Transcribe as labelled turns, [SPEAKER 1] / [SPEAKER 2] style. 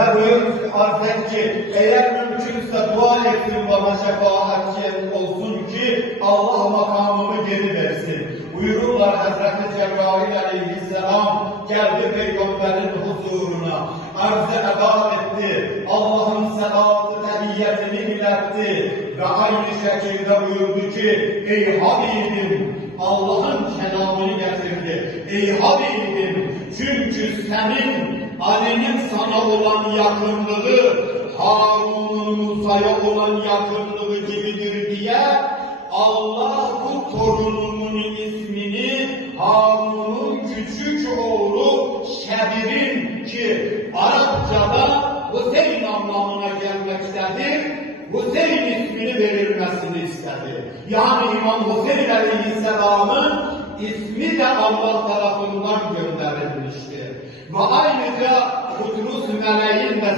[SPEAKER 1] Ve buyur arz et ki eğer mümkünse dua etsin bana şefaatçi olsun ki Allah makamımı geri versin. Buyururlar Hazreti Cebrail aleyhisselam geldi peygamberin huzuruna. Arz-ı eda etti. Allah'ın selatı tehiyyetini iletti. Ve aynı şekilde buyurdu ki ey Habibim Allah'ın kelamını getirdi. Ey Habibim çünkü senin Ali'nin sana olan yakınlığı Harun'un Musa'ya olan yakınlığı gibidir diye Allah bu torunumun ismini Harun'un küçük oğlu Şebir'in ki Arapçada Hüseyin anlamına gelmektedir. Hüseyin ismini verilmesini istedi. Yani İmam Hüseyin Aleyhisselam'ın ismi de Allah tarafından. Ve ayrıca Kudüs meleğin ve